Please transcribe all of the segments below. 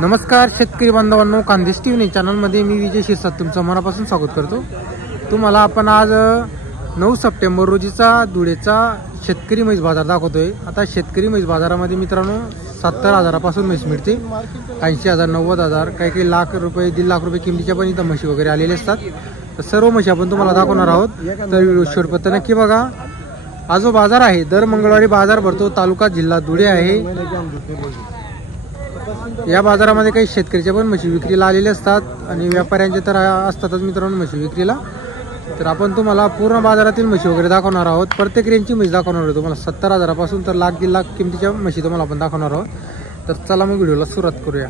नमस्कार शेतकरी बांधवांनो, खानदेश टीव्ही चॅनलमध्ये मी विजय शिरसाट तुमचं मनापासून स्वागत करतो। तुम्हाला आपण आज 9 सप्टेंबर रोजीचा धुळेचा शेतकरी म्हैस बाजार दाखवतोय। आता शेतकरी म्हैस बाजारामध्ये मित्रांनो 70,000 पासून म्हैस मिळते, 80,000 90,000 काही लाख रुपये 1.5 लाख रुपये किमतीच्या पण इथं म्हशी वगैरे आलेले असतात। तर सर्व म्हशी आपण तुम्हाला दाखवणार आहोत, तर व्हिडिओ शेवटपर्यंत नक्की बघा। हा जो बाजार आहे दर मंगळवारी बाजार भरतो, तालुका जिल्हा धुळे आहे। या बाजारामध्ये काही शेतकऱ्याच्या पण म्हशी विक्रीला आलेले असतात आणि व्यापाऱ्यांचे तर असतातच मित्रांनो म्हशी विक्रीला। तर आपण तुम्हाला पूर्ण बाजारातील म्हशी वगैरे दाखवणार आहोत, प्रत्येक रेंजची म्हशी दाखवणार आहोत तुम्हाला। 70,000 पासून तर लाख 1.5 लाख किमतीच्या म्हशी तुम्हाला आपण दाखवणार आहोत। तर चला मग व्हिडिओला सुरुवात करूया।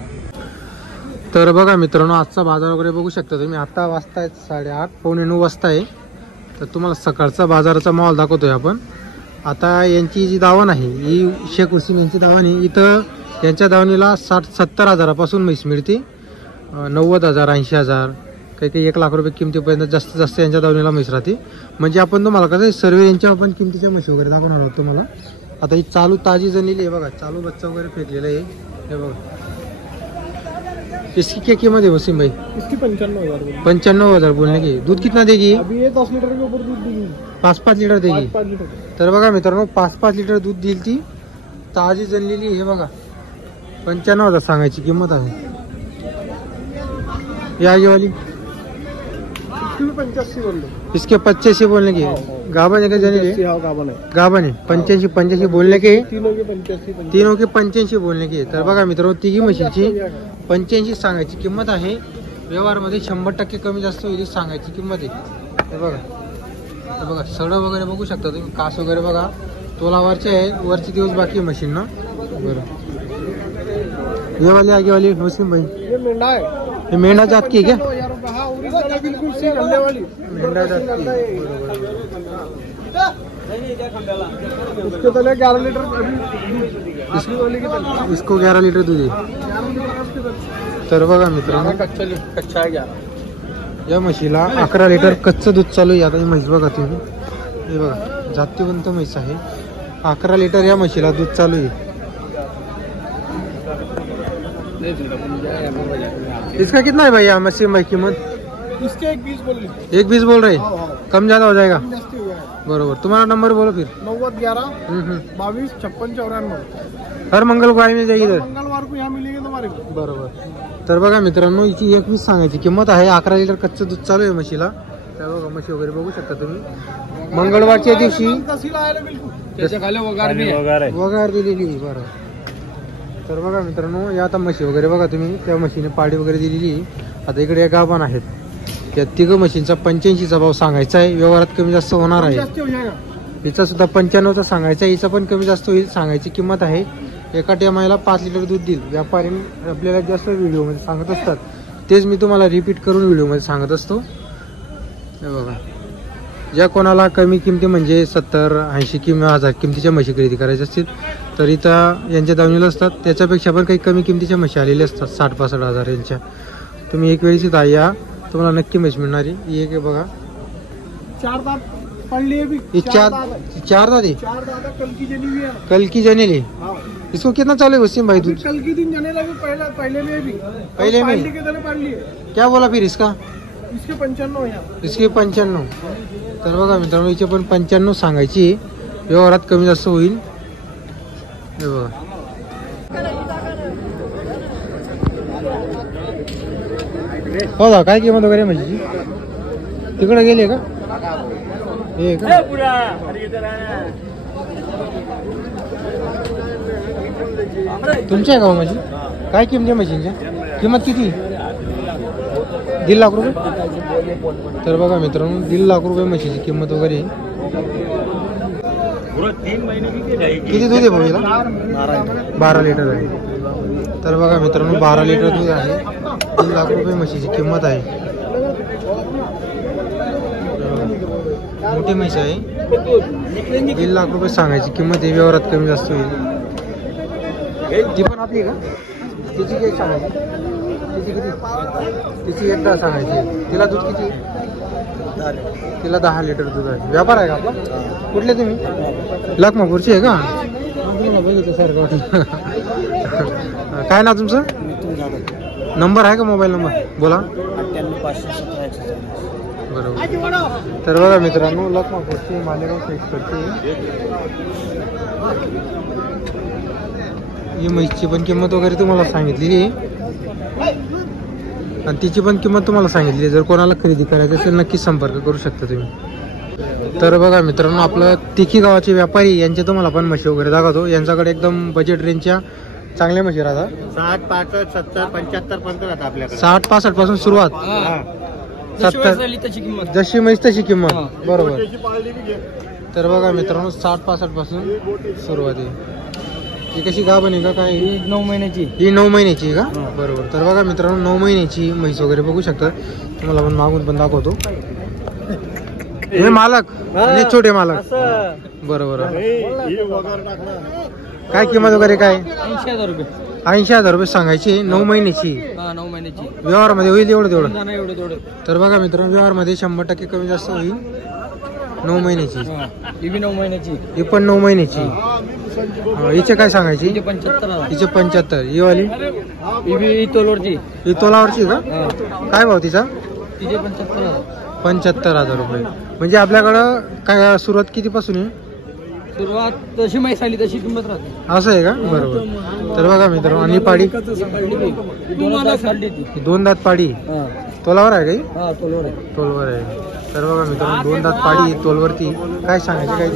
तर बघा मित्रांनो, आजचा बाजार वगैरे बघू शकता तुम्ही। आता वाजता आहेत 8:30 पावणे 9 वाजता आहे। तर तुम्हाला सकाळचा बाजाराचा माहोल दाखवतोय आपण। आता यांची जी दावण आहे ही शेख हुसेन यांची दावण आहे। इथं यांच्या दावणीला 60-70,000 पासून म्हैस मिळते, 90,000 80,000 काही 1 लाख रुपये किमतीपर्यंत जास्तीत जास्त यांच्या दावणीला म्हैस राहते। म्हणजे आपण तुम्हाला कसं सर्व यांच्या आपण किमतीच्या म्हशी वगैरे दाखवणार आहोत तुम्हाला। आता ही चालू ताजी जणलेली आहे बघा, चालू बच्चा वगैरे फेकलेला आहे हे बघा। इसकी क्या कीमत है वसीम भाई? इसकी 95,000। 95,000 बोलने की। दूध कितना देगी? अभी ये 10 लीटर के ऊपर दूध देगी। 5-5 लिटर देगी। 5 लीटर। तर बघा मित्रांनो 5-5 लिटर दूध देईल ती, ताजी जणलेली हे बघा। 95,000 सांगायची किंमत आहे। या ये वाली इसकी 85 बोल लो। इसके 85 बोलने की। गाबन है क्या जनेली? हां गाबन है। गाबन है 85 बोलने के। तीनों के 85। तीनों के 85 बोलने की। तर बघा मित्रांनो तिघी म्हशीची 85 सांगायची किंमत आहे। व्यवहारमध्ये 100% कमी जास्त होईल सांगायची किंमत आहे। हे बघा, हे बघा सड वगैरे बघू शकता तुम्ही, कास वगैरे बघा तोलावरचे आहे, वरचे दिवस बाकी आहे मशीनना। बरं ये वाली आगे वाली वसीम भाई, ये मेंढा है। ये मेंढा जात की है क्या? हां ओरिजिनल बिल्कुल सी गल्ले वाली मेंढा जात की। इसके तले 11 लीटर अभी इसकी वाली के तले इसको 11 लीटर दूध आहे। तर बघा मित्रांनो कच्चा है 11। या म्हशीला 11 लिटर कच्चं दूध चालू आहे। आता ही म्हैस बघा तुम्ही, हे बघा जातीवंत म्हैस आहे। 11 लिटर या म्हशीला दूध चालू आहे। इसका कितना है भैया मशीन भाई कीमत? इसके 1.20 बोल रहे। 1.20 बोल रहे, कम ज्यादा हो जाएगा? बरोबर। तुम्हारा नंबर बोलो फिर। 9011 22 56 94। हर मंगल को मिल जाएगी इधर? मंगलवार को यहाँ मिलेगी तुम्हारे को। बरोबर। तर बघा मित्रांनो हिची 1.20 सांगायची किंमत आहे। 11 लिटर कच्चं दूध चालू आहे म्हशीला। त्या बघा म्हशी वगैरे बघू शकता तुम्ही। मंगळवारच्या दिवशी वगार दिलेली। बरं, तर बघा मित्रांनो या आता म्हशी वगैरे बघा तुम्ही, त्या म्हशीने पाडी वगैरे दिलेली। आता इकडे गाभण आहेत, त्या तिघ म्हशींचा 85चा भाव सांगायचा आहे। व्यवहारात कमी जास्त होणार आहे। हिचा सुद्धा 95चा सांगायचा आहे, हिचा पण कमी जास्त होईल सांगायची किंमत आहे। एका टायमाला 5 लिटर दूध देईल। व्यापारी आपल्याला जास्त व्हिडिओमध्ये सांगत असतात, तेच मी तुम्हाला रिपीट करून व्हिडिओमध्ये सांगत असतो। हे बघा, ज्या कोणाला कमी किमती म्हणजे 70-80 किंवा 1000 किमतीच्या म्हशी खरेदी करायच्या असतील तर इथं यांच्या दावणीला असतात। त्याच्यापेक्षा पण काही कमी किमतीच्या म्हशी आलेल्या असतात 60-65 हजार यांच्या। तुम्ही एक वेळेस इथं या, तुम्हाला नक्की म्हैस मिळणारी। ही एक बघा 4 दात पडली है। ये 4 दात है। 4 दात कल की जनी हुई है। कल की जनेली। हाँ। इसको कितना चालू है वसीम भाई दूध? कल की दिन जनेला भी पहले में भी पहले में के तले पड़ ली है। क्या बोला फिर इसका? इसके 95 है। इसके 95। तर बघा मित्रांनो हिचे पण 95 सांगायची, व्यवहारात कमी जास्त होईल। हे बघा हो का, काय किंमत वगैरे म्हणजे तिकडे गेली का? हे का तुमच्या गाव माझी काय किंमत म्हशींच्या? किंमत किती? 1.5 लाख रुपये। तर बघा मित्रांनो 1.5 लाख रुपये म्हशीची किंमत वगैरे। किती दूध आहे भाऊला? 12 लिटर आहे। तर बघा मित्रांनो 12 लिटर दूध आहे, 3 लाख रुपये म्हशीची किंमत आहे। मोठी म्हैस आहे, 1.5 लाख रुपये सांगायची किंमत आहे। व्यवहारात कमी जास्त होईल। ती पण आपली का? तिची काही सांगायची? तिची किती? तिची 1.10 सांगायची। तिला दूध किती? तिला 10 लिटर दूध आहे। व्यापार आहे का आपला? कुठले तुम्ही? लखमापूरची आहे का? बघितलं सारखं वाटलं। काय नाव तुमचं? मिथून जाधव. नंबर आहे का मोबाईल नंबर? बोला. 98,517. बरोबर. तर बघा मित्रांनो, लखमापूरची मालेगाव साईडची ही म्हैसची पण किंमत वगैरे तुम्हाला सांगितलेली आहे आणि तिची पण किंमत तुम्हाला सांगितली आहे. जर कोणाला खरेदी करायची असेल नक्कीच संपर्क करू शकता तुम्ही. तर बघा मित्रांनो, आपलं तिखी गावाचे व्यापारी यांचे तुम्हाला पण म्हशी वगैरे दाखवतो. यांच्याकडे एकदम बजेट रेंजच्या चांगल्या म्हशी राहतात. 60, 65, 70, 75 पर्यंत राहतात आपल्याकडे. 60-65 पासून सुरुवात. 70 जशी म्हैस तशी किंमत. बरोबर. तर बघा मित्रांनो, 60-65 पासून सुरुवात आहे. ही कशी गाभण आहे का काय? 9 महिन्याची. ही 9 महिन्याची आहे का? बरोबर. तर बघा मित्रांनो, 9 महिन्याची म्हैस वगैरे बघू शकता. तुम्हाला पण मागून पण दाखवतो. हे मालक आणि छोटे मालक. बरोबर. काय किंमत वगैरे काय? 80,000 रुपये. 80,000 रुपये सांगायची. 9 महिन्याची. 9 महिन्याची. व्यवहारमध्ये होईल एवढं तेवढं. एवढे. तर बघा मित्रांनो, व्यवहारमध्ये 100% कमी जास्त होईल. 9 महिन्याची. ही बी 9 महिन्याची. ही पण 9 महिन्याची. हिचे काय सांगायची? 75,000. हिचे 75. ही वाली ही बी तोलवरची. ही तोलावरची का? काय भाव तिचा? तिचे 75,000. 75,000 रुपये. म्हणजे आपल्याकडं काय सुरुवात कितीपासून आहे? सुरुवात जशी म्हैस आली तशी किंमत राहते. असं आहे का? बरोबर. तर बघा मित्रांनो, आणि पाडी 2 दात पाडी तोलावर आहे काही? तोलवर आहे. तर बघा मित्रांनो, 2 दात पाडी तोलवरती. काय सांगायची काय?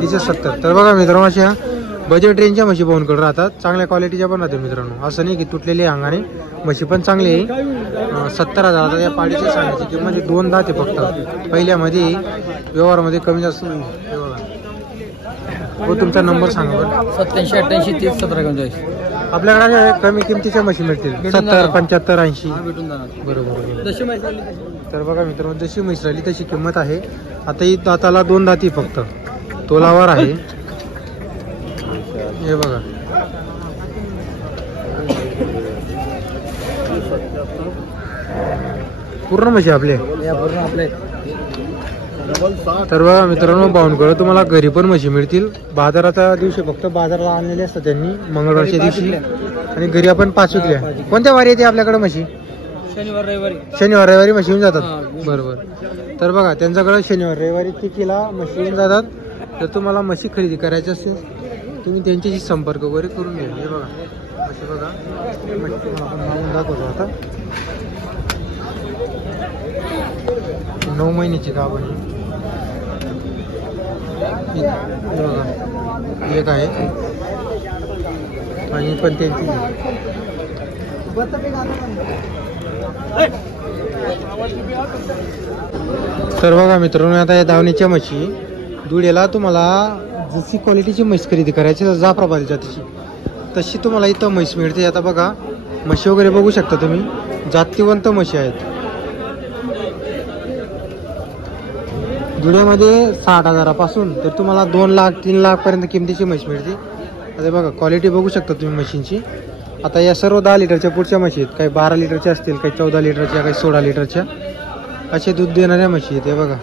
तिचे 70. तर बघा मित्रांनो, अशा बजेट रेंजच्या म्हशी पाहूनकडे राहतात. चांगल्या क्वालिटीच्या पण राहते मित्रांनो. असं नाही की तुटलेली अंगाने. म्हशी पण चांगली आहे. 70,000 या पाडीची सांगायची किंमत. 2 दात आहे फक्त. पहिल्यामध्ये व्यवहारामध्ये कमी जास्त होईल. हे बघा. हो, तुमचा नंबर सांगा बरं. 87 88 30 17 39. आपल्याकडे कमी किमतीच्या म्हशी मिळतील. 70 75 80. भेटून जाणार. बरोबर. जशी म्हैस आली तर बघा मित्रांनो, जशी म्हैस राहिली तशी किंमत आहे. आता ही दाताला 2 दाती फक्त. तोलावर आहे. हे बघा. पूर्ण म्हशी आपले. पूर्ण आपले. तर बघा मित्रांनो, बावनकडे तुम्हाला घरी पण म्हशी मिळतील. बाजाराच्या दिवशी फक्त बाजाराला आणलेले असतात त्यांनी, मंगळवारच्या दिवशी. आणि घरी आपण 5 विकल्या. कोणत्या वारी येते आपल्याकडे म्हशी? शनिवार रविवारी म्हशी येऊन जातात. बरोबर. तर बघा, त्यांच्याकडे शनिवार रविवारी तिकीला म्हशी येऊन जातात. जर तुम्हाला म्हशी खरेदी करायची असेल तुम्ही त्यांच्याशी संपर्क वगैरे करून घ्या. हे बघा म्हशी. बघा म्हशी तुम्हाला आपण मागून दाखवतो आता. 9 महिन्याची गाभण आहे. बघा, एक आहे आणि पण त्यांची. तर बघा मित्रांनो, आता या धावणीच्या म्हशी दुड्याला तुम्हाला जशी क्वालिटीची म्हैस खरेदी करायची जाफराबादी जातीची तशी तुम्हाला इथं म्हैस मिळते. आता बघा, म्हशी वगैरे बघू शकता तुम्ही. जातीवंत म्हशी आहेत. दुड्यामध्ये 60,000पासून तर तुम्हाला 2 लाख 3 लाख पर्यंत किमतीची म्हैस मिळते. आता बघा, क्वालिटी बघू शकता तुम्ही म्हशींची. आता या सर्व 10 लिटरच्या पुढच्या म्हशी आहेत. काही 12 लिटरच्या असतील, काही 14 लिटरच्या, काही 16 लिटरच्या. असे दूध देणाऱ्या म्हशी आहेत. हे बघा.